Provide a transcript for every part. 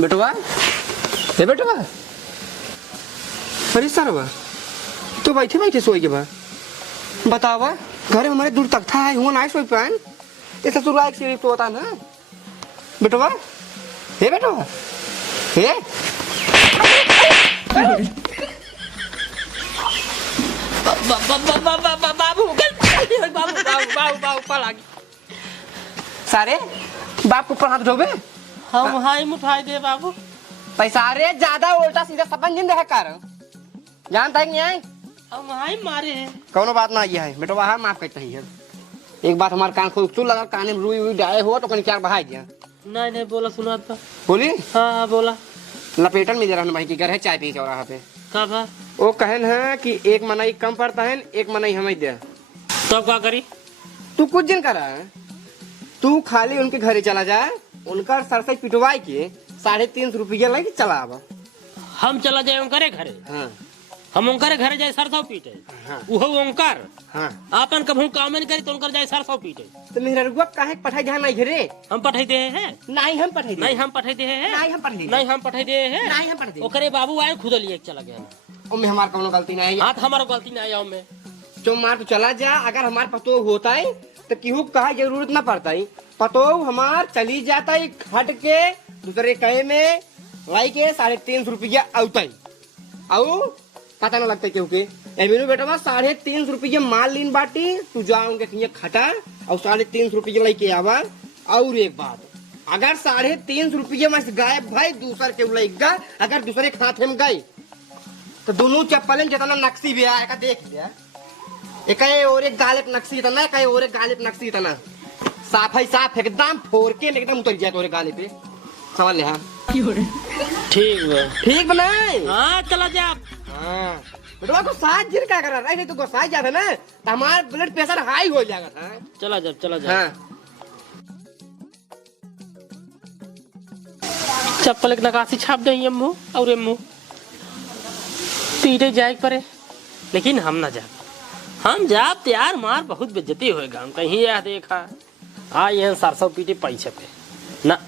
बेटवा हे बेटवा अरे सरवा तो बैठे बैठे सोई के बा बतावा घर में हमारे दूर तक था हुआ ना सोई पान ये ससुर एक सीढ़ी तो होता ना बेटवा हे बेटवा हे बाबू सारे बाप को हाथ धोबे हम हाई मुठाई दे बाबू पैसा रे ज्यादा उल्टा सीधा सपन जिंदा है कर जानता है नहीं है हम हाई मारे हैं कौनो बात ना ये है बेटा वहाँ माफ करता ही है एक बात हमारे कान खोल तू लगा कान में रुई हुई डाले हो तो कहीं क्या बहा दिया नहीं नहीं बोला सुना था बोली हाँ हाँ बोला लपेटन में जरा भाई की घर है चाय पी चौराहा पे का था वो कहन है कि एक मनाई कम पड़ता है एक मनाई हमें दे तब क्या करी तू कुछ दिन करा है तू खाली उनके घरे चला जाए उनका सरसई पिटवाई के 350 रुपया लगे चला आवा हम चला जाए ओंकारे घरे हाँ हम ओंकारे घरे जाए सरसों पीटे हाँ वो ओंकार हाँ आपन कभू काम नहीं करी तो उनकर जाए सरसों पीटे तो मेरा रुआ काहे पठाई ध्यान नहीं घरे हम पठाई दे हैं नहीं हम पठाई नहीं हम पठाई दे हैं नहीं हम पठाई नहीं हम पठाई दे हैं नहीं हम पठाई ओकरे बाबू आए खुद लिए चला गया उनमें हमार कोनो गलती नहीं है हाथ हमारा गलती नहीं आया में जो मार तो चला जा अगर हमार पतो होता है तो केहू कहा जरूरत ना पड़ता है पतो हमार चली जाता है हट के दूसरे कहे में लाई के 350 रुपया आता है आओ पता ना लगता क्योंकि एमिनो बेटा 350 रुपया माल लीन बाटी तू जाऊंगे कहीं खटा और 350 रुपया लेके आवा और एक बात अगर 350 रुपया में गायब भाई दूसर के लेगा अगर दूसरे खाते में गए तो दोनों चप्पलें जितना नक्सी भी आएगा देख लिया एक और एक गालिब नक्सी इतना एक और एक गालिब नक्सी इतना साफ है साफ एकदम फोड़ के एकदम उतर जाए तोरे गाले पे समझ ले हाँ ठीक बनाए हाँ चला जा हाँ बेटा को साथ जिर क्या कर रहा है तो गोसाई जाता ना तो हमारा ब्लड प्रेशर हाई हो जाएगा था चला जा हाँ चप्पल एक नकाशी छाप दे अम्मू और अम्मू पीटे जाए परे लेकिन हम ना जा हम जाब यार मार बहुत बेइज्जती होएगा हम कहीं यह देखा हाँ ये सरसों पीटे पैसे पे ना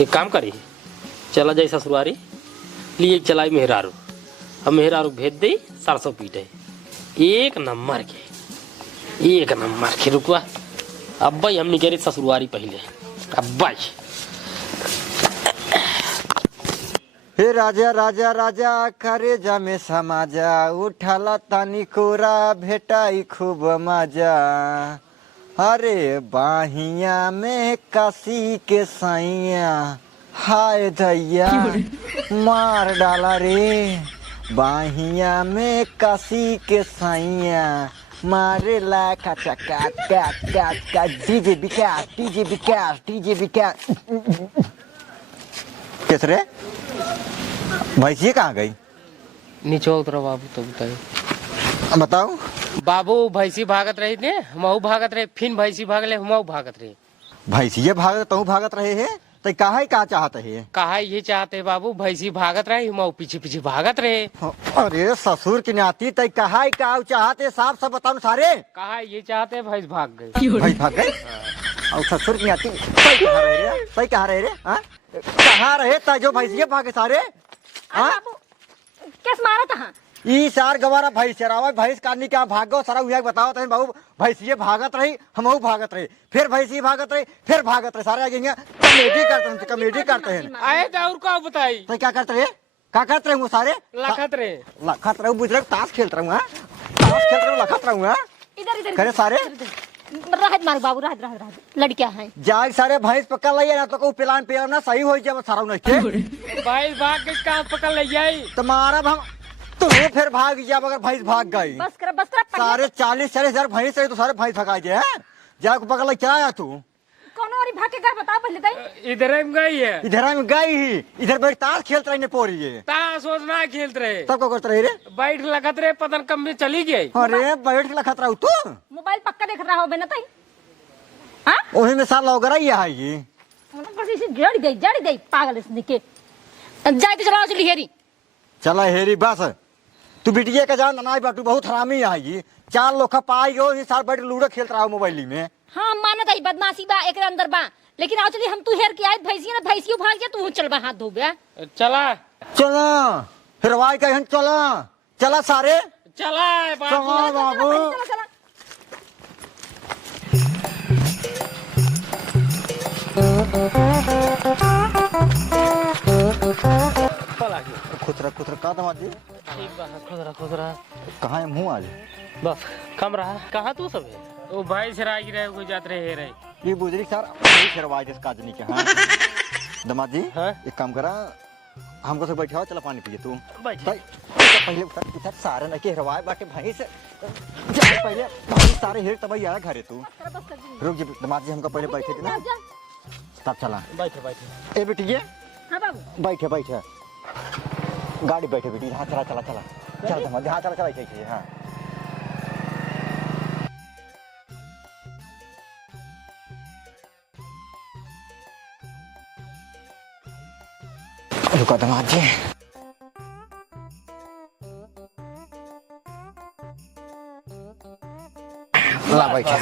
एक काम करी चला जाए ससुरारी लिए चलाई मेहरारू हम मेहरारू भेज दे सरसों पीटे एक नंबर के रुकवा अब्बा हम निकले ससुरारी पहले अब्बा हे राजा राजा राजा करे जा में समाजा उठाला तानी कोरा भेटाई खूब मजा अरे बाहिया में काशी के साइया हाय दैया मार डाला रे बाहिया में काशी के साइया मारे ला काचा काट काट काट काट डीजे विकास किस रे भैंसी कहाँ गई नीचे उतरो बाबू तो बताइए बताओ बाबू भैंसी भागत रही थे हमहू भागत रहे फिर भैंसी भागले हमहू भागत रहे भैंसिए भागत तू भागत रहे है तो काहे का चाहते है कहा ये चाहते बाबू भैंसी भागत रहे हमहू पीछे पीछे भागत रहे अरे ससुर की नाती तय कहा का चाहते साफ सब बताओ सारे कहा ये चाहते भैंस भाग गई भैंस भाग गई और ससुर की नाती सही कहा रहे रे हाँ? कहाँ रहे ता जो भैंसिए भागे सारे हाँ कैस मारा था ई सार गवारा भैंस चरावा भैंस काटने क्या भागो सारा उया बताओ तहन बाबू भैंसिए भागत रही हमहू भागत रही फिर भैंसी भागत रही फिर भागत रहे सारे आगे कॉमेडी करते हैं आए तो और क्या बताई तो क्या करते रहे क्या करते रहे वो सारे लखत रहे लखत रहे बुझ रहे ताश खेलते रहूँ ताश खेलते रहूँ लखत रहूँ इधर करे सारे रहत मार बाबू रहत लड़कियां हैं जाग सारे भैंस पकड़ लिया ना तो को पिलान पिला ना सही हो जाए सारा नहीं भैंस भाग के कहाँ पकड़ ले जाई तुम्हारा हम तो फिर भाग जा अगर भैंस भाग गई बस कर सारे 40-40 हजार भैंस है तो सारे भैंस भगा जाए जाके पकड़ ले क्या तू कौन और भाग के घर बता पहले तई इधर में गई है इधर में गई ही इधर बैठ ताश खेलते रहे पोरी ये ताश सोचना खेलते रहे तब को करते रहे रे बैठ लगत रहे पता कम में चली गई अरे बैठ के खतरा तू मोबाइल पक्का देख रहा हो बेना तई हां वही में साल लग रही है ये बस इसे जड़ी दे पागल इसने के जाए तो चलो चली हेरी चला हेरी बस तू बिटिया का जान ना बाटू बहुत हरामी आई 4 लोग पाई हो सार बैठ लूडो खेलत रहा मोबाइल में। हाँ मानत है बदमाशी बा एक अंदर बा, लेकिन आओ चली हम तू हेर के आए भैंसिया ना भैंसियो भाग जा तू चल बा हाथ धो बे। चला चला हिरवाई का चला चला सारे चला चला बाबू। खुसरा खुसरा का दमाद जी खुदरा कहाँ है मुँह आज बस कम रहा। कहाँ तू सब है? वो भाई सराय रहे कोई जात रहे रहे ये बुजरी सर हिरवाई जिस काज नहीं के। हाँ दमाद जी हाँ? एक काम करा हमको सब बैठा चला पानी पिए तू बैठ पहले इधर सारे न के हिरवाई बाटे भाई से पहले भाई सारे हिर तब आया घरे तू रुक जी दमाद जी हमको पहले बैठे थे ना तब चला बैठे ए बेटी हाँ बाबू बैठे बैठे गाड़ी बैठे बेटी हाँ चला चला चला चल दमाद हाँ चला चला ऐसे हाँ रुका दमाद जी ला बैठे।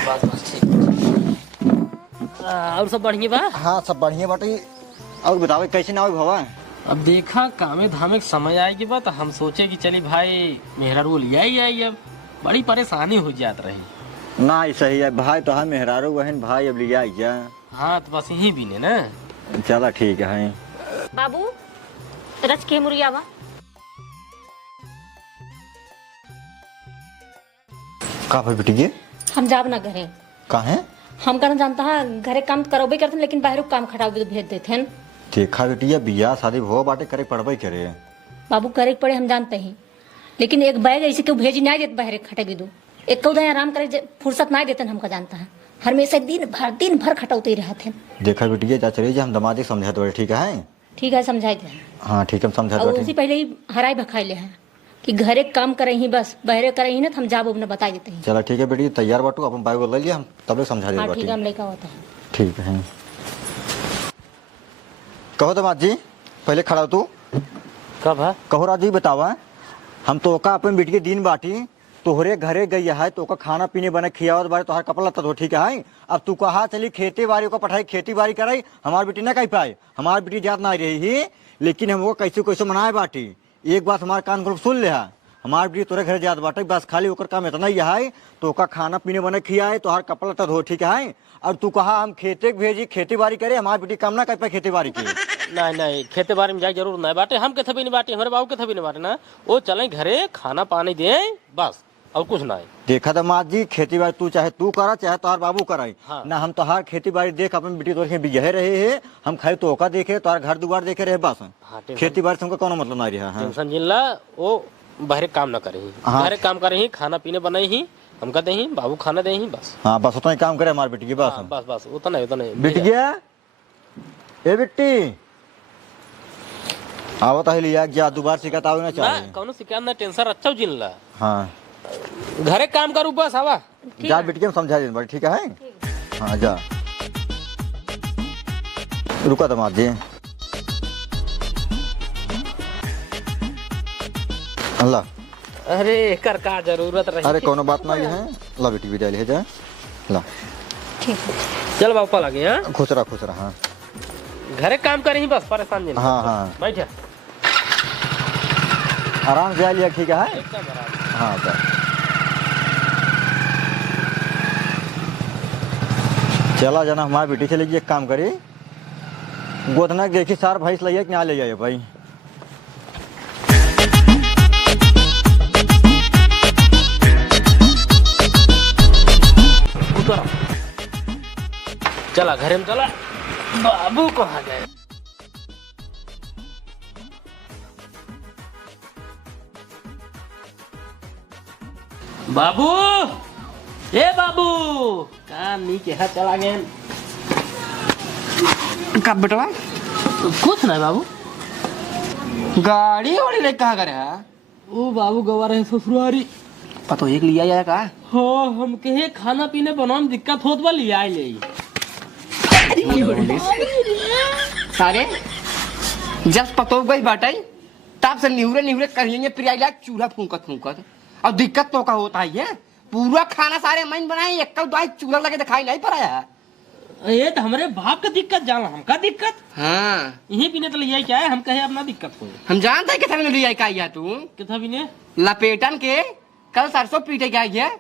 और सब बढ़िया बा। हाँ सब बढ़िया बाटे। और बतावे कैसे ना हो भवा? अब देखा कामे धामे के समय आएगी बा तो हम सोचे कि चली भाई मेहरा रो लिया ही आई। अब बड़ी परेशानी हो जात रही ना सही है भाई तो हाँ मेहरारू बहन भाई अब लिया जा। हाँ तो बस यही भी ने ना। चला ठीक है। बाबू रच के मुर्गिया बा का भाई बेटी ये हम जाब ना घरे कहाँ है? हम कहना जानता है घरे काम करोबे करते लेकिन बाहर काम खटाओगे तो भेज देते हैं। देखा बेटी बियाह शादी हो बाटे करे पड़बे करे बाबू करे पड़े हम जानते हैं, लेकिन एक बैग ऐसे क्यों भेज नहीं देते बाहर खटेगी दो एक कौन आराम करे फुर्सत नहीं देते हमका जानता है हमेशा दिन भर खटौते ही रहते हैं। देखा बेटी जा चलिए हम दमादी समझा तो ठीक है। ठीक है समझाए थे। हाँ ठीक है समझा और तो उसी पहले ही हराई भखाई ले हैं कि घरे काम करे ही बस बहरे करे ही ना तो हम जाब अपने बता देते हैं। चला ठीक है बेटी तैयार बाटू अपन बाइक ले लिया हम तब समझा हाँ दे। ठीक है हम लेकर होता है। ठीक है कहो दमाद जी पहले खड़ा हो तू कब है? कहो राजी बतावा हम तो का अपन बेटी के दिन बाटी तोहरे घरे गई है तो का खाना पीने बने खियावत बारे तोहर कपड़ा लत्ता तो ठीक है। अब तू कहा चली खेती बाड़ी को पढ़ाई खेती बाड़ी कराई हमार बेटी ना कह पाए हमार बेटी जात ना रही ही लेकिन हमको कैसे कैसे मनाए बाटी एक बात हमारे कान को सुन ले हमार बेटी तोरे घर जात बाटे बस खाली ओकर काम इतना ही है तो का खाना पीने बने खियाए तोहर कपड़ा लत्ता धो ठीक है। और तू कहा हम खेते भेजी खेती बाड़ी करे हमार बेटी काम ना कर पाए खेती बाड़ी की। नहीं नहीं खेती बाड़ी में जाए जरूर नहीं बाटे हम के थबी नहीं बाटे हमारे बाबू के थबी नहीं बाटे ना वो चले घरे खाना पानी दे बस और कुछ नहीं। देखा दमाद जी खेती बाड़ी तू चाहे तू करा चाहे तोहार बाबू कराई। हाँ। ना हम तोहार खेती बाड़ी देख अपन बेटी तोर बिगहे रहे है हम खाए तो ओका देखे तोहार घर दुआर देखे रहे बस। हाँ, खेती बाड़ी से हमको कोनो मतलब नहीं रहा। हाँ। टेंशन जिल्ला वो बाहर काम ना करे ही हाँ। बाहर काम करे ही खाना पीने बनाई ही हम कहते ही बाबू खाना दे ही बस। हाँ बस उतना ही काम करे हमारे बेटी की बस। हाँ, बस बस उतना ही बेटी गया ए बेटी आवत है लिया क्या दोबारा शिकायत आवे ना चाहिए कौनो शिकायत ना टेंशन अच्छा जिल्ला। हाँ घरे काम करू बस हवा जा बेटी के समझा दे बड़ी ठीक है। हाँ जा रुका दमाद जी अल्लाह अरे कर का जरूरत रही। अरे कोनो बात नहीं है ला बेटी भी डाली है जा ला ठीक है चल बाबू लगे हाँ खुश रहा। हाँ घरे काम करे ही बस परेशान जिल्ला। हाँ हाँ बैठे आराम से आ लिया ठीक है। एकदम आराम। हाँ जा चला जाना हमारी बेटी से लीजिए एक काम करी गोदना देखी सार भैंस ले कि ना ले जाइए भाई। उतरा चला घरे में चला बाबू कहाँ गए? बाबू ए बाबू कहाँ नी के हाथ चला गए? कब बेटवा कुछ नहीं बाबू गाड़ी वाड़ी ले कहाँ करे है? ओ बाबू गवा रहे ससुरारी पतो एक लिया जाए का? हाँ हम कहे खाना पीने बनाने में दिक्कत होत बा लिया ले सारे जब पतो गई बाटाई तब से निहुरे निहुरे करेंगे प्रिया चूल्हा फूंकत फूंकत। और दिक्कत तो का होता है पूरा खाना सारे मन बनाए एक दो चूल्हा लगे दिखाई नहीं पड़ा। ये तो हमारे बाप का दिक्कत जाना हमका दिक्कत। हाँ यही बिने तो लिया क्या है हम कहे अपना दिक्कत हो। हम जानते हैं कितना में लिया का तू कितना बिने लपेटन के कल सरसों पीटे गया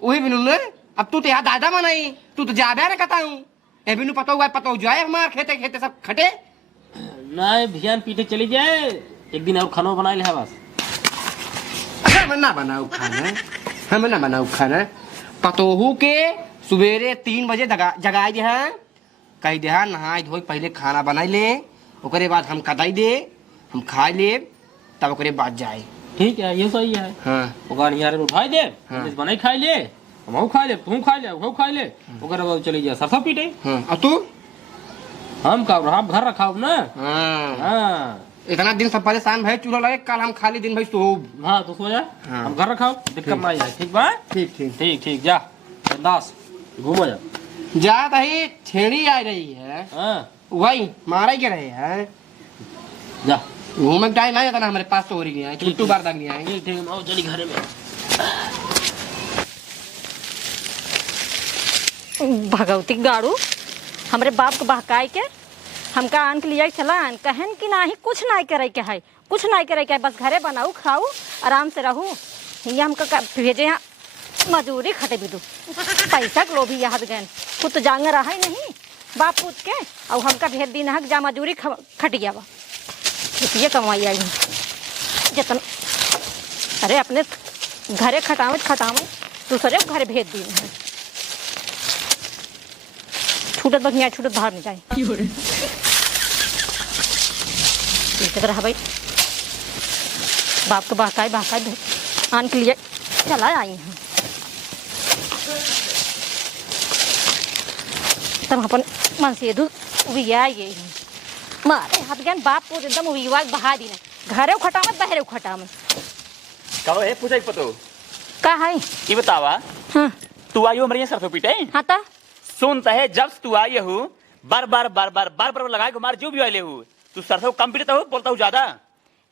वही बिनु ने। अब तू तो यहाँ दादा मनाई तू तो जाबे ना कहता हूँ ए बिनु पतो जाए हमार खेते खेते सब खटे ना भियान पीटे चली जाए एक दिन और खाना बना ले बस। हम ना बनाऊ खाना हम ना बनाऊ खाना पतोहू के सुबेरे 3 बजे जगाई दे कही दे नहाई धोई पहले खाना बनाई ले ओकरे बाद हम कदाई दे हम खा ले तब ओकरे बाद जाए। ठीक है ये सही है। हाँ ओकर यार उठाई दे हाँ। बनाई खाई ले हम खा ले तू खा ले वो खा ले ओकर बाद चली जा सरसों पीटे। हाँ और तू हम का रहा घर रखा ना। हाँ हाँ इतना दिन सब परेशान भाई चूल्हा लगे कल हम खाली दिन भाई सोब। हाँ तो सो जा हाँ। हम घर रखा दिक्कत ना आए ठीक बा। ठीक ठीक ठीक ठीक जा दास घूमो जा जा तही छेड़ी आ रही है हाँ वही मारा के रहे हैं जा घूमे का टाइम आया था ना हमारे पास तो हो रही है छुट्टू बार तक नहीं आए। ठीक ठीक आओ चली घर में। भगवती गाड़ू हमरे बाप को बहकाए के हमका आन के लिए चला आन कहन कि नाही कुछ नहीं करे के है कुछ नहीं करे के है बस घरे बनाऊ खाऊ आराम से रहू ये हमका भेजे यहाँ मजूरी खटे भी दू पैसा के लोभी याद गए खुद तो जांग रहा ही नहीं बाप पूत के और हमका भेज दी ना जा मजूरी खट गया वा ये कमाई आई जितना अरे अपने घरे खटावे खटावे दूसरे घर भेज दी छूटत बस यहाँ छूटत बाहर नहीं जाए रहा भाई बाप को बहकाए आन के लिए चला आई हैं तब अपन मन से उबिया ये मारे हाथ गन बाप को एकदम उबिया बहा दी घरे खटामत बहरे खटामत कहो है पूछा पतो का है ये बतावा हाँ तू आई हो हमारे यहाँ सरसों पीटे हाँ ता सुनता है जब तू आई हो बार बार बार बार बार बार लगाए हमारे जो भी आए हो तू सरसों कम पीटता हो बोलता हूँ ज्यादा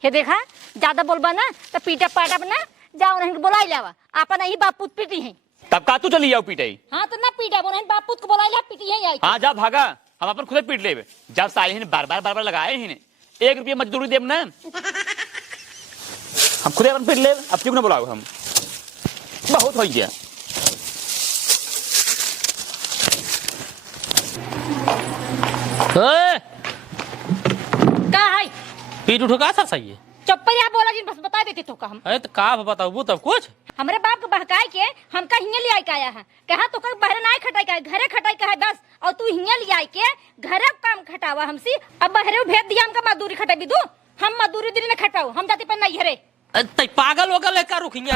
हे देखा ज्यादा बोलबा ना तो पीटा पाटा ना जाओ नहीं बोला लावा आपन ही बाप पुत पीटी है तब का तू चली जाओ पीटे हाँ तो ना पीटा बोला बाप पुत को बोला ला पीटी है आई हाँ जा भागा हम अपन खुद पीट ले जब साले हैं बार बार लगाए हैं 1 रुपया मजदूरी देव ना हम खुद अपन पीट ले अब क्यों ना बुलाओ हम बहुत हो गया। का है पीठ उठो का सर सही है चप्पल या बोला जी बस बता देते तो का हम अरे तो का बताओ तब कुछ हमरे बाप को बहकाए के हमका हिंगे ले आई का आया है कहा तो कर बहरे ना खटाई का घरे खटाई का है बस और तू हिंगे ले आई के घरे काम खटावा हमसी अब बहरे भेज दिया हमका मजदूरी खटाई भी दू हम मजदूरी दिन में खटाऊ हम जाते पर नहीं घरे तई पागल हो गए का रुकेंगे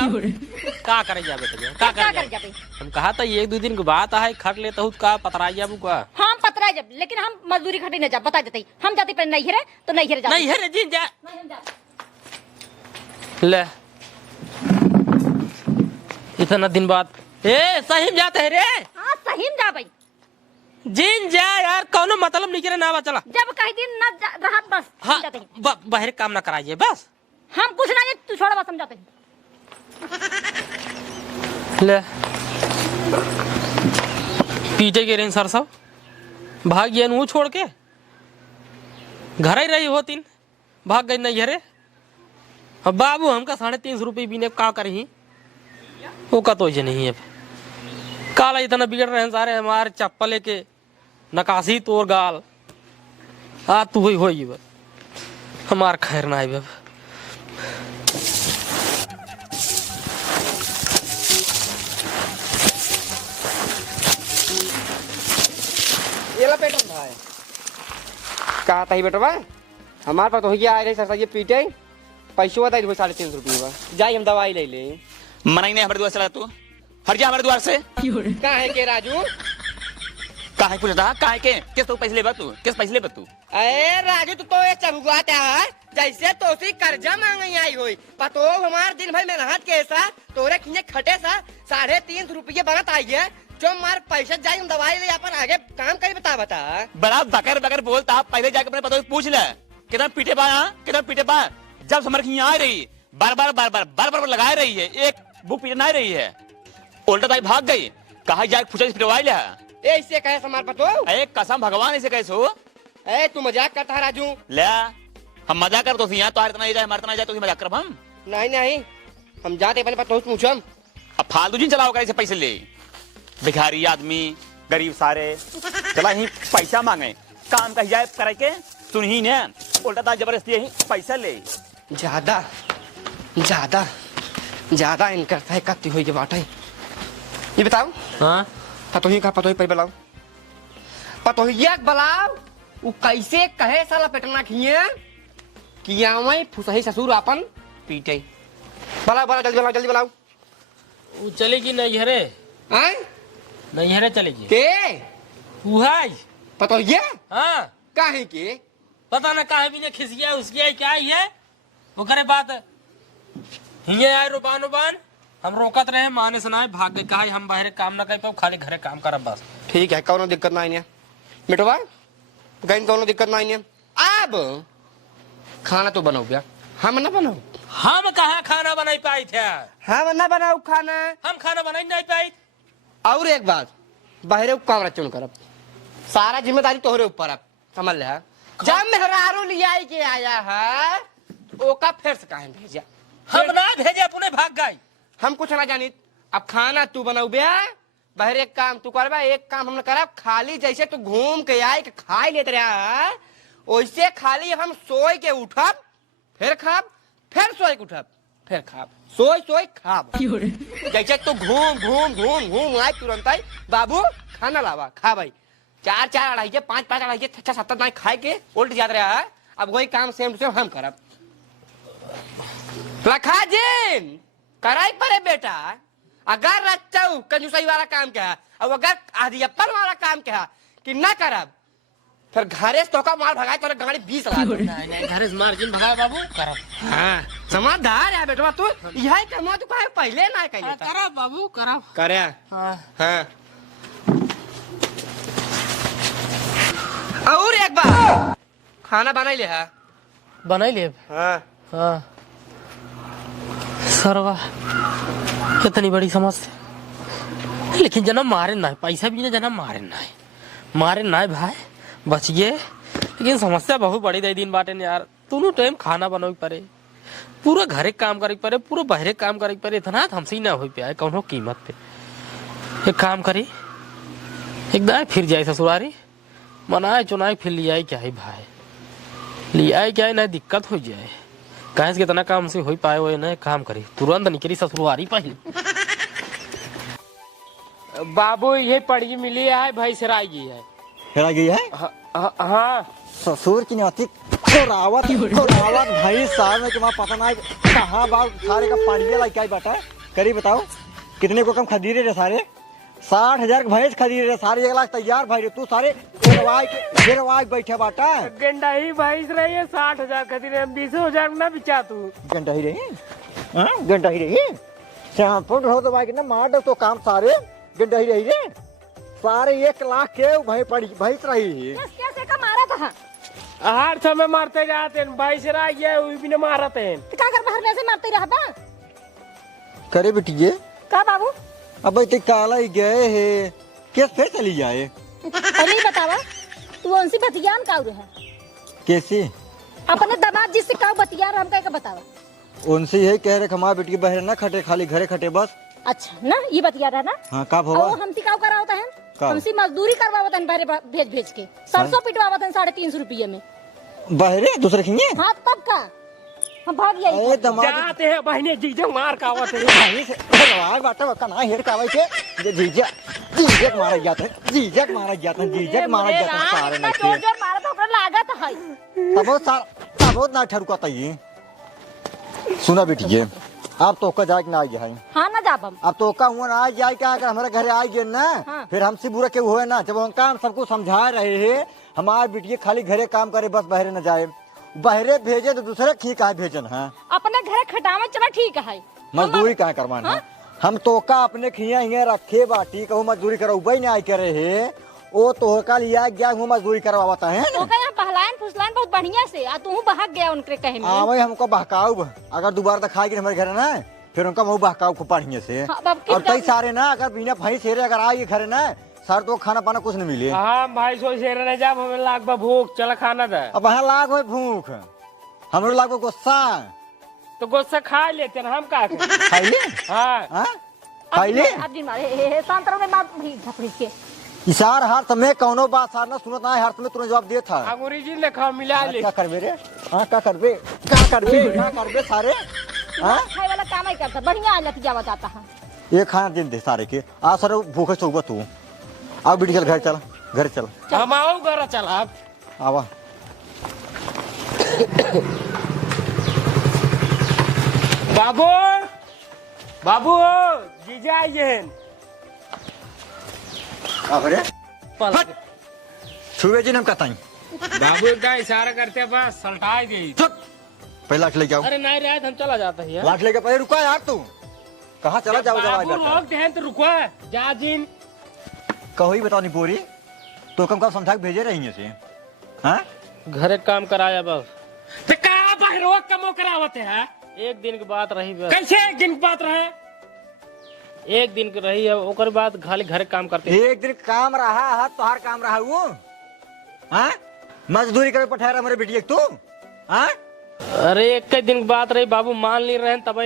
का करे जाबे तो का कर करे जाबे हम कहा था 1-2 दिन की बात है खट लेता हूँ का पतरा जाबू का हम पतरा जब लेकिन हम मजदूरी खटे न जा बता देते हम जाते पर नहीं घरे तो नहीं घरे जा नहीं है रे जी जा नहीं हम जा ले इतना दिन बाद ए सही में जाते है रे हां सही में जा भाई जिन जा यार कौनो मतलब नहीं करे ना चला जब कहीं दिन ना राहत बस हाँ जाते हैं। बाहर काम ना कराइए बस हम कुछ नहीं तू छोड़ बस हम जाते हैं। ले पीटे के रेन सर सब भाग गया वो छोड़ के घर ही रही होती भाग गई नहीं घरे अब बाबू हमका 350 रुपये भी ने का करही वो का तो नहीं है काला इतना बिगड़ रहे हैं सारे हमारे चप्पल के नकासी तोर गाल आ तू ही होई हमार खैर ना है ये ला पेट भाई कहा था ही बेटवा हमारे पास तो हो गया आ रही सर ये पीटे पैसों बताई 350 रुपये जाई हम दवाई ले ले मनाई नहीं हमारे द्वार से तू हट जा हमारे द्वार से कहा है के राजू काहे पूछता काहे के किस तो पैसे ले तू किस पैसे ले तू अरे राजू तो ये चबुआता है जैसे तो उसी कर्जा मांगी आई हुई पतो हमार दिन भर मेहनत के सा तोरे खिने खटे सा 350 रुपये बनत आई है जो मार पैसा जाई हम दवाई ले अपन आगे काम करी बता बड़ा बकर बकर बोलता पहले जाके अपने पतो पूछ ले कितना पीटे बा कितना पीटे बा जब से हमारे यहाँ आ रही बार लगा रही है, एक बुक पीटे ना रही है, उल्टा ताई भाग गई, कहा जाए पूछा पिटवाई लिया। ऐसे कहे हमार पतो ए कसम भगवान ऐसे कैसे हो? ए तू मजाक करता है राजू। ले हम मजाक कर तो यहाँ तो इतना ही जाए हमारे इतना जाए तो मजाक कर हम। नहीं हम जाते पहले पतो पूछम। अब फालतू जी चलाओ कैसे पैसे ले, भिखारी आदमी गरीब सारे चला ही पैसा मांगे, काम का जाए करे के सुन ही ने, उल्टा ताई जबरदस्ती ही पैसा ले। ज्यादा इन करता है कत्ती हुई के बात है। ये बताओ हाँ पतोही का पतोही पर बुलाओ, पतोहिया बुलाओ, वो कैसे कहे साला पेटना खिए कि आवई फुसही ससुर अपन पीटे। बुलाओ जल्दी बुलाओ। वो चलेगी नैहरे, हैं नैहरे चलेगी के वो है। पतोहिया हाँ काहे के पता न काहे भी ने खिसिया उसकी क्या ही है वो करे बात हिंगे आए रुबान हम रोकत रहे माने सुनाए भाग गए, कहा हम बाहर काम न कर पाओ, खाली घरे काम करब बस। ठीक है कौनो दिक्कत नहीं है बेटवा, गई कौनो दिक्कत नहीं है। अब खाना तो बनाओ क्या, हम ना बनाओ, हम कहाँ खाना बनाई पाई थे, हम ना बनाओ खाना। हम खाना बनाई नहीं पाई। और एक बात बाहर काम रचन करब, सारा जिम्मेदारी तोहरे ऊपर अब समझ ले। जब मेहरारू लिया के आया है ओका फिर से काहे भेजा, हम ना भेजे पुणे भाग गई। हम कुछ ना जानी। अब खाना तू बनाऊ बे, बाहर एक काम तू करबा, एक काम हम करब। खाली जैसे तू घूम के आए के खाई लेते रहा वैसे खाली हम सोई के उठब फिर खाब, फिर सोई के उठब फिर खाब, सोई खाब। जैसे तू घूम आए तुरंत आई बाबू खाना लावा खा भाई, 4 अढ़ाई 5 अढ़ाई 6 7 नहीं खाए के उल्ट जाते रहा है। अब वही काम सेम टू सेम हम करब। लखा जी कराई परे बेटा, अगर रचाऊ कंजूसाई वाला काम क्या है, और अगर आधियप्पन वाला काम क्या है कि ना करब फिर घरे से तोका मार भगाए तो गाड़ी 20 लाख। नहीं घरे से मार्जिन भगाए बाबू करब। हाँ समझदार है बेटवा तू, यही काम तू काहे पहले ना कही करब बाबू करब करे। हाँ हाँ और एक बार खाना बनाई ले है बनाई ले। हाँ हाँ सरवा कितनी बड़ी समस्या, लेकिन जना मारे ना पैसा भी ना जना मारे ना भाई बच गए, लेकिन समस्या बहुत बड़ी दे दिन बाटे ने यार। दोनों टाइम खाना बनावे पड़े, पूरा घरे काम करे पड़े, पूरा बाहरे काम करे पड़े, इतना हमसे ना हो पाए कौनो कीमत पे। एक काम करी एक दाए फिर जाए ससुरारी मनाए चुनाए फिर लिया क्या है भाई, लिया क्या है ना दिक्कत हो जाए, कहे कितना काम से हो पाए वो ना काम करी तुरंत निकली ससुरारी पहले। बाबू ये पड़ी मिली है भाई सराय की है। हेरा गई है हाँ ससुर की नाती खोरावत भाई साहब में कि वहाँ पता नहीं कहाँ बाल सारे का पाड़िया ला क्या बता करी बताओ कितने को कम खरीदे रे सारे 60,000 भैंस खरीदे रे सारे 1 लाख तैयार भाई तू सारे गिरवाई बैठे बाटा गंडा ही भैंस रही है 60,000 खरीदे हम 20,000 ना बिचा तू घंटा ही रही श्यामपुर हो तो भाई ना मार दो तो काम सारे घंटा ही रही रे सारे 1 लाख के भैंस रही कैसे का मारा था हर समय मारते जाते हैं भैंस रही है वो भी न मारते हैं तो का कर बाहर में से मारते रहा बा करे बेटिए का बाबू अब ते काला ही गए है केस फिर चली जाए पहले ही बतावा तू उनसे बतियान का है कैसे अपने दामाद जिससे का बतियान हमका का बतावा उनसे यही कह रहे हमारे बेटी के बहरे ना खटे खाली घरे खटे बस। अच्छा ना ये बतिया रहा ना हाँ कब और होगा हमसे का करा होता है हमसे मजदूरी करवावत है बहरे भेज के सरसों पिटवावत है 350 रुपये में बहरे दूसरे खिंगे हाँ तब का हम भाग जाइए जाते हैं बहने जीजा मार का आवत है बाटा का ना हेर कावे के जीजक मारा जाता है जीजक मारा जाता सारे ना जोर जोर मारा तो ओकरा लागत है तब ना ठड़कता ये सुना बेटी आप तो का जाके ना आ गया हाँ ना जाब हम अब तो का हुआ ना आ जाए क्या अगर हमारे घरे आ गए ना हाँ। फिर हमसे बुरा क्यों हुए ना जब हम काम सबको समझा रहे हैं हमारे बेटिए खाली घरे काम करे बस बहरे न जाए बहरे भेजे तो दूसरे ठीक है भेजन है अपने घर खटावे चला ठीक है मजदूरी कहाँ करवाना है हम तो का अपने खिया हिया रखे बाटी कहूँ मजदूरी करो वही नहीं करे है वो तो का लिया गया हूँ मजदूरी करवाता है तो का यहाँ बहलायन फुसलान बहुत बढ़िया से आ तू बहक गया उनके कहे में। आवे हमको बहकाऊ अगर दोबारा दिखाएगी हमारे घर ना फिर उनका मुँह बहकाऊ खूब बढ़िया से। हाँ, बाप किस और कई डर- सारे ना अगर बिना भाई शेरे अगर आए घर ना सर तो खाना पाना कुछ नहीं मिले। हाँ भाई सो से रहने जा हमें लाग बा भूख चला खाना दे। अब वहाँ लाग हो भूख हमरो लाग गुस्सा तो गुस्सा खा लेते ना हम का करें? खाइले हाँ हाँ खाइले अब दिन मारे शांत रहो मार भी झपड़ी के। इशार हाथ में कौनो बात सार ना सुनत ना हाथ में तुरंत जवाब दिए था। अंग्रेजी लिखा मिला ले। क्या करबे रे हाँ क्या करबे सारे हाँ खाए वाला काम ही करता बढ़िया लत जावा जाता है। ये खाना दिन दे सारे के आ सर भूखे चौबा तू आओ बेटी चल घर चल हम आओ घर चल आप आवा बाबू बाबू जीजा आइए अरे पल- छुए जी नाम कहता बाबू का इशारा करते बस सल्टाई गई। चुप पहले लाठ लेके आओ अरे नहीं रात हम चला जाते हैं। लाठ लेके पहले रुका यार तू कहाँ चला जाओ बाबू जवाब रोक दे तो रुको जा जिन। कहो ही बताओ नहीं बोरी तो कम समझा के भेजे रही है से हाँ घरे काम कराया बस तो कहा भाई रोक कमो करावते है। एक दिन की बात रही बस। कैसे एक दिन की बात रहे? एक दिन की रही है ओकर बाद खाली घरे काम करते हैं। एक दिन काम रहा है तोहार काम रहा वो हाँ मजदूरी करे पठाया हमारे बेटी तू हाँ अरे एक दिन की बात रही बाबू मान ली रहे तब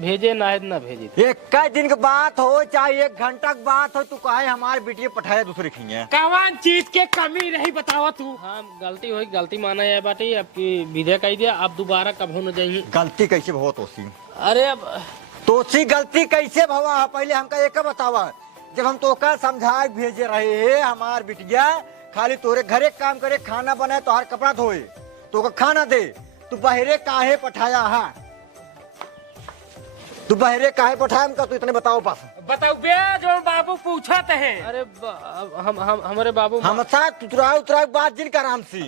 भेजे ना है ना भेजे। एक दिन की बात हो चाहे 1 घंटा की बात हो तू कहे हमारे बेटी पठाया दूसरे खींचे कौन चीज के कमी नहीं बतावा तू। हाँ गलती हुई गलती माना है बाटी आपकी विधेयक कही दिया अब दोबारा कब होना चाहिए। गलती कैसे भवा तोसी अरे अब तोसी गलती कैसे भवा पहले हमका एक बतावा जब हम तोका समझा भेजे रहे हमार बिटिया खाली तोरे घरे काम करे खाना बनाए तोहार कपड़ा धोए तो खाना दे तू बहरे काहे पठाया है तू बहरे काहे पठाया हमका तू इतने बताओ पास बताओ बे जो बाबू पूछते हैं। अरे हम हमारे बाबू हम साथ उतरा बात जिन कर हमसी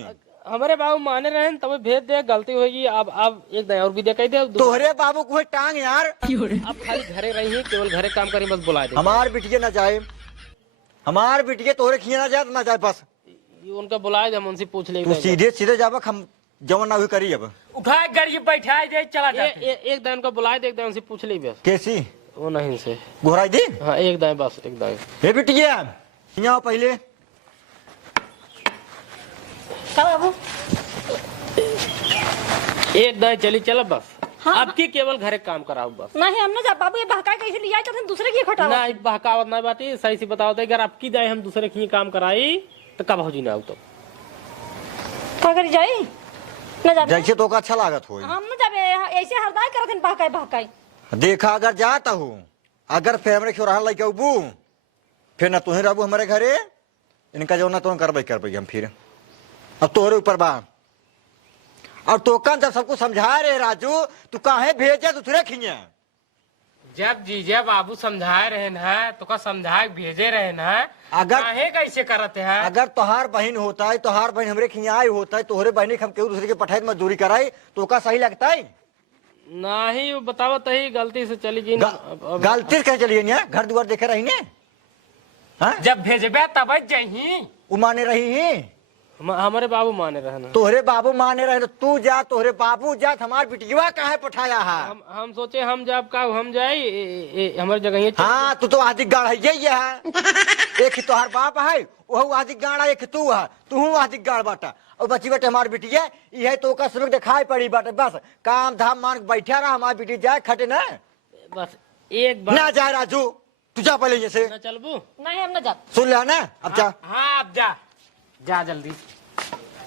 हमारे बाबू माने रहे तब भेज दे गलती होगी अब एक दिन और भी दे कह दे तोहरे बाबू को टांग यार अब खाली घरे रही है केवल घरे काम करी बस बुला दे। हमार बिटिया न जाए हमार बिटिया तोहरे खिया ना जाए तो ना जाए बस ये उनका बुलाए दे हम उनसे पूछ तू लेंगे। सीधे सीधे जाबक हम जवन ना हुई करी अब उठाए गरीब बैठाए दे चला जाए एक दिन उनको बुलाए दे एक दिन उनसे पूछ ले बस कैसी वो नहीं से घोराई दी हाँ एक दिन बस एक दिन हे बिटिया यहाँ पहले का बाबू एक दिन चली चल बस। हाँ, आपकी केवल घरे काम कराओ बस। नहीं हम ना जा बाबू ये बहका कैसे लिया तो दूसरे की खटावा। ना बहकावत ना बाटी सही से बताओ तो अगर आपकी जाए हम दूसरे की काम कराई तो कब हो जी ना तो का कर जाई ना जाबे जैसे तो का अच्छा लागत हो हम ना जाबे ऐसे हरदाई करत हैं बहकाई देखा अगर जाता हूँ अगर फिर हमारे क्यों रहा लगे अबू फिर ना तुम्हें रहबू हमारे घरे इनका जो ना तुम करबे हम फिर अब तोहरे ऊपर बा और टोकन जब सबको समझा रहे राजू तू काहे भेजे दूसरे खिया जब जीजा बाबू समझाए रहे ना तो का समझाए भेजे रहे ना अगर- काहे कैसे करते हैं। अगर तोहार बहन होता है तोहार बहन हमरे खिया आई होता है तोहरे बहन के हम केहू दूसरे के पठाई मजदूरी कराई तो का सही लगता है नहीं वो बतावत ही गलती से चली गई गलती से कहे चलिए ना घर दुआर देखे रही ने हाँ जब भेजबे तब जही वो माने रही है हमारे बाबू माने रहे ना। तोहरे बाबू माने रहे तो तू जा तोहरे बाबू जा हमार बिटिया काहे पठाया है हम सोचे हम जब का हम जाए हमारे जगह ही हाँ तू तो आदि गाड़ है एक ही तोहार बाप है वह आदि गाड़ा एक तू है तू आदि गाड़ बाटा और बची बेटे हमारी बिटिया यह तो का सबक दिखाई पड़ी बाटे बस काम धाम मान के बैठा रहा हमारी बिटी जाए खटे ना बस एक बार ना जाए राजू तू जा पहले यहाँ से ना चलबू। नहीं हम ना जा सुन लिया ना अब जा हाँ अब जा जा जल्दी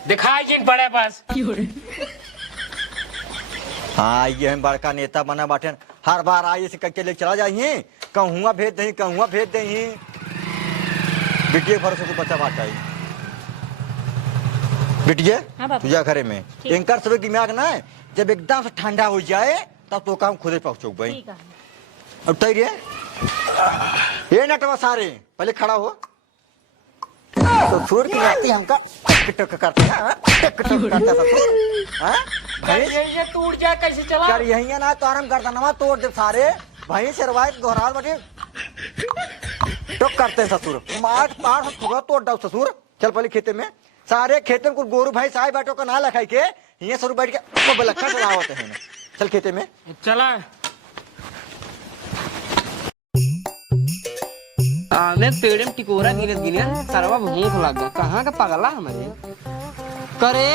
दिखाई जिन बड़े पास। हाँ ये हम बड़का नेता बना बाटे हर बार आइए से कच्चे ले चला जाइए कहूँगा भेज दही बिटिया भरोसे को बच्चा बाटा है बिटिया हाँ बाबू। तुझा घरे में इनकर सब दिमाग ना जब एकदम से ठंडा हो जाए तब तो काम खुदे पहुंचो भाई ठीक है अब तैयारी है ये नटवा सारे पहले खड़ा हो तो छोड़ की आती हमका टिक करते हैं टिक करता था भाई ये टूट जाए कैसे चला। कर यही ना तो आराम करता नवा तोड़ दे सारे भाई से रवायत गोहराल बटे टोक करते हैं ससुर मार पार थोड़ा तोड़ दो ससुर चल पहले खेते में सारे खेते में कुछ गोरू भाई साई बाटो का ना लखाई के ये सरू बैठ के बलक्का चलावत है ना। चल खेते में चला आमे पेड़ में टिकोरा गिरत गिरत सरवा भूख लगा कहाँ का पगला हमारे करे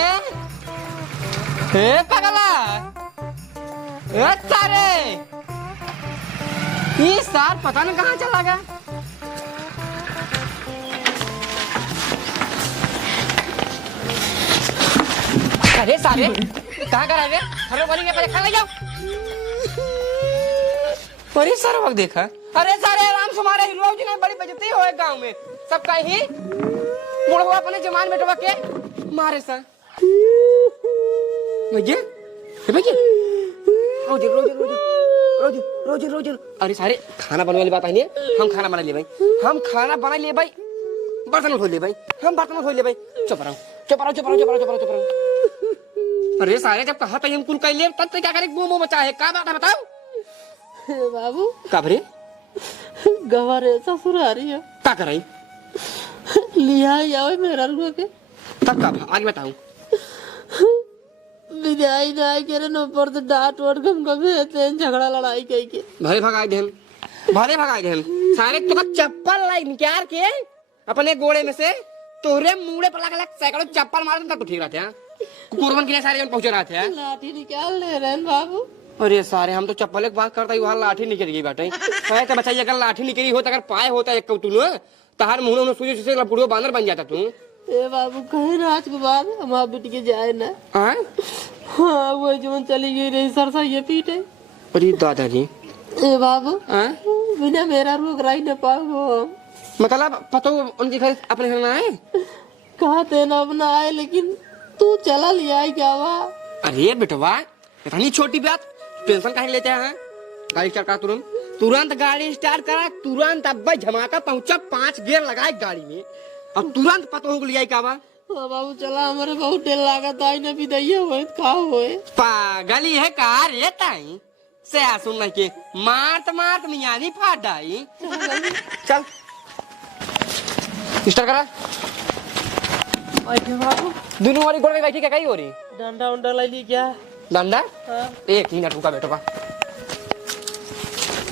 हे पगला ए सारे ये सार पता नहीं कहाँ चला गया। अरे सारे कहाँ कर आए हमें बोलेंगे पहले खा ले जाओ। अरे सारे वक्त देखा अरे सारे आराम से हमारे हिलवा जी ने बड़ी बेइज्जती हो गांव में सब कहीं बुढ़वा अपने जमान बेटवा के मारे सा भैया भैया रोज रोज रोज रोज रोज रोज अरे सारे खाना बनने वाली बात है नहीं हम खाना बना लिए भाई हम खाना बना लिए भाई बर्तन धो लिए भाई हम बर्तन धो लिए भाई चुप रहो चुप रहो चुप रहो चुप रहो चुप रहो चुप रहो। अरे सारे जब कहा था हम कुल कर लिए तब तो क्या करे मुंह मचा है क्या बात है बताओ बाबू काबरे गवारे ससुर आ रही है क्या कराई लिया आओ मेरा रुआ के तब कब आगे बताऊं विदाई ना करे न पर तो डांट वोट गम भेजते झगड़ा लड़ाई कई के भरे भगाए देन सारे तो चप्पल लाई निकाल के अपने गोड़े में से तोरे मुड़े पर लग सैकड़ों चप्पल मार तब तो ठीक रहते हैं कुकुरबन के लिए सारे जन पहुंचे रहते हैं लाठी निकाल ले रहे हैं बाबू। अरे सारे हम तो चप्पल एक बात करता ही वहां लाठी निकल गई बाटे तो बच्चा अगर लाठी निकली हो तो अगर पाए होता एक तू तहार मुंह में सूझे से लपुड़ो बांदर बन जाता तू। ए बाबू कहे ना आज के बाद हमारा बेटी के जाए ना हाँ हाँ वो जो चली गई रही सरसा ये पीटे। अरे दादाजी ए बाबू हाँ बिना मेरा रोक राई न पाओ मतलब पतो उनके घर अपने घर ना आए कहा तेना अपना आए लेकिन तू चला लिया है क्या हुआ। अरे बेटवा इतनी छोटी बात टेंशन काहे लेते हैं गाड़ी स्टार्ट करा तुरंत गाड़ी स्टार्ट करा तुरंत अब झमाका पहुंचा 5 गियर लगाए गाड़ी में और तुरंत पतो हो लिया क्या बा हाँ बाबू चला हमारे बहुत टेल लागत आई न भी दैया हुए का हुए पागल है का रे ताई से सुन नहीं के मारत मियानी फाट आई चल स्टार्ट करा बाबू दोनों वाली गोड़ में बैठी क्या कही हो रही डंडा उंडा लाई ली क्या डंडा हाँ। 1 मिनट रुका बेटवा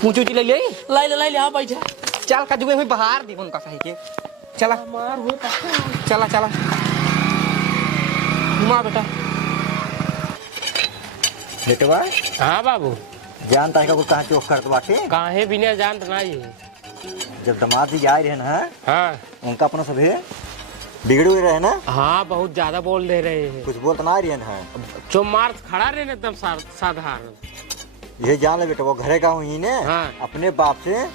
मुझे ले ले लाई ले हाँ बैठा चल कजुए हुई बाहर दी उनका सही के चला मार हुए चला चला घुमा बेटा बेटवा हाँ बाबू जानता है का कुछ कहाँ चौक करते बाटे काहे बिना जान नहीं जब दामाद जी आए रहे ना हाँ उनका अपना सब है बिगड़े हुए रहे ना हाँ बहुत ज्यादा बोल दे रहे हैं कुछ बोलता ना रहे ना जो मार खड़ा रहे एकदम साधारण ये जान ले बेटा वो घरे का हुई ने हाँ। अपने बाप से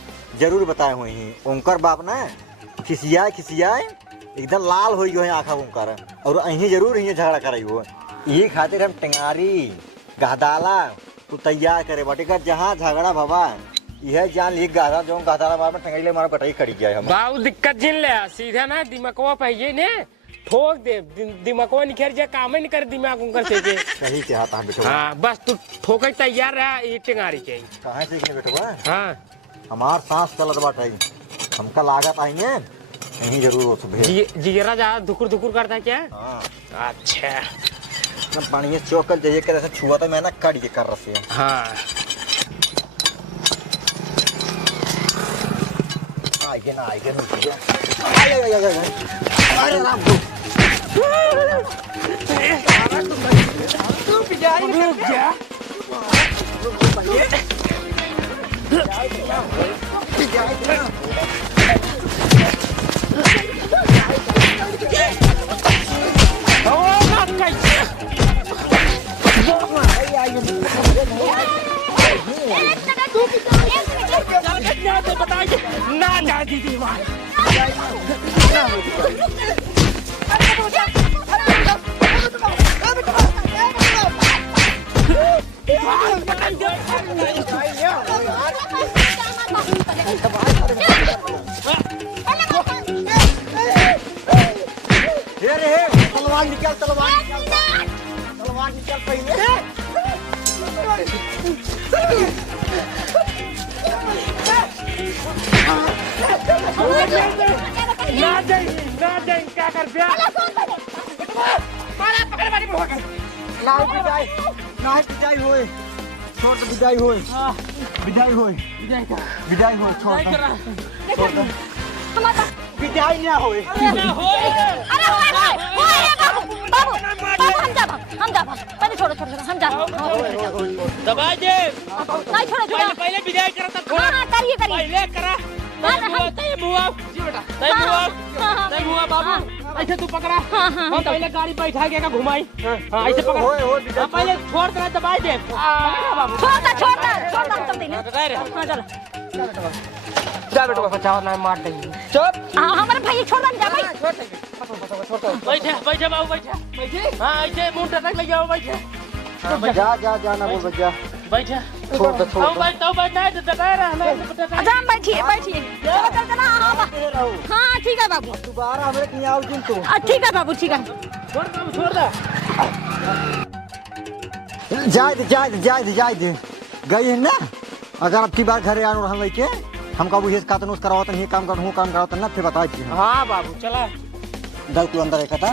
जरूर बताए हुई ही उनकर बाप ना खिसियाए एकदम लाल हो गई आँखा उनकर और अही जरूर ही झगड़ा कराई हो यही खातिर हम टेंगारी गहदाला तो तैयार करे बाटे का जहाँ झगड़ा भवा यह जान ली गहदा जो गहदाला बार में टेंगारी ले मारा बटाई कड़ी गया हम बाबू दिक्कत जिन ले सीधा ना दिमागवा पहिए ने ठोक दे दिमागवा निखर जाए काम ही नहीं कर दिमाग उनकर से सही कहा था बेटा हाँ बस तू ठोके तैयार रहा ये टेंगारी के कहाँ सीखने बेटा हाँ हमार सांस चलत बाटे हमका लागत आई ने यही जरूर हो सुबह जिगरा ज्यादा धुकुर धुकुर करता है क्या हाँ अच्छा ना पानी चौकल जाइए कर ऐसा छुआ तो मैं ना कट ये कर रही है हाँ आगे ना आगे अरे राम ना जा दीदी तलवार निकाल पहले ना जाए क्या कर दिया मारा पकड़ वाली मुंह का नहीं विदाई होए छोड़ दे विदाई होए विदाई होए विदाई होए छोड़ दे हमारा विदाई ना होए अरे बाबू बाबू हम जा पहले छोड़ो हम जा दबा दे नहीं छोड़ो पहले विदाई करा था हाँ करिए पहले करा तय बुआ बाबू ऐसे तू पकड़ा हम पहले गाड़ी बैठा के घुमाई हाँ ऐसे पकड़ पहले छोड़ दे दबा दे छोड़ हम चलते हैं हाँ चलो जा बेटा बचाओ ना मार देंगे चुप हमारे भाई छोड़ दे जा भाई बैठे बाबू बैठे हाँ ऐसे मुंह टटक ले जाओ बैठे जा ना बोल बच्चा बैठे छोड़ दे नहीं तो डरा रहा अच्छा हम बैठिए चलो चल हाँ ठीक है बाबू दोबारा हमारे नहीं आओ जिन तो ठीक है बाबू ठीक है छोड़ दे जाए दे गई है ना अगर अब की बार घरे आनो हम के हम कबू ये कातनूस करावत नहीं काम कर हूं काम करावत ना फिर बताई हाँ बाबू चला दल तू अंदर एक था